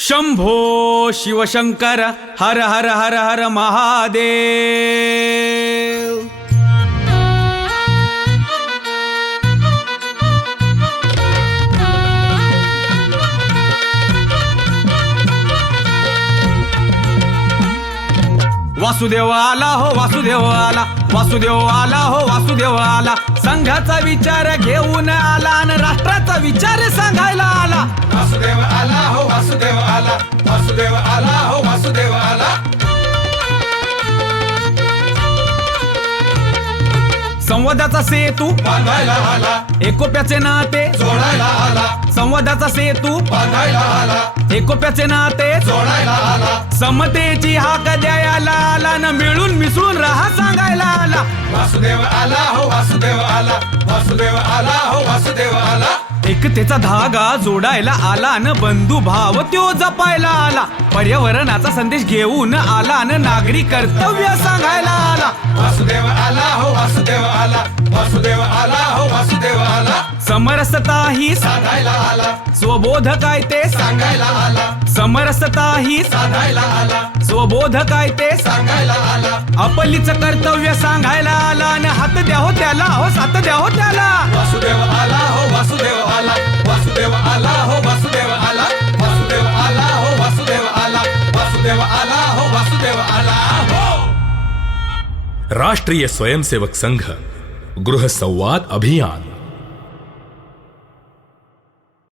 शंभो शिवशंकर हर हर हर हर महादेव। वासुदेव आला हो वासुदेव आला वासुदेव आला हो वासुदेव आला संघाचा विचार घेऊन आला आणि राष्ट्राचा विचार सांगायला आला. संवादाचा सेतू बांधायला आला. एकोप्याचे नाते जोडायला आला. संवादाचा सेतू बांधायला आला. एकोप्याचे नाते जोडायला आला. समतेची हाक द्यायला आला न मिळून मिसळून राहा सांगायला आला. वासुदेव आला हो वासुदेव आला. वासुदेव आला हो वासुदेव आला. एकतेचा धागा जोडायला आला न बंधू भाव त्यो जपायला आला. पर्यावरणाचा संदेश घेऊन आला न नागरी कर्तव्य सांगायला आला. वासुदेव आला हो वासुदेव आला. वासुदेव आला हो वासुदेव आला. समरसता ही साधायला आला. स्वबोध काय ते सांगायला आला. समरसता ही साधायला आला. स्वबोध काय ते सांगायला आला. आपलीच कर्तव्य सांगायला आला. आणि हात द्या हो त्याला हो सात द्या हो त्याला. वासुदेव आला हो वासुदेव वासुदेव आला. हो. राष्ट्रीय स्वयंसेवक संघ गृह संवाद अभियान.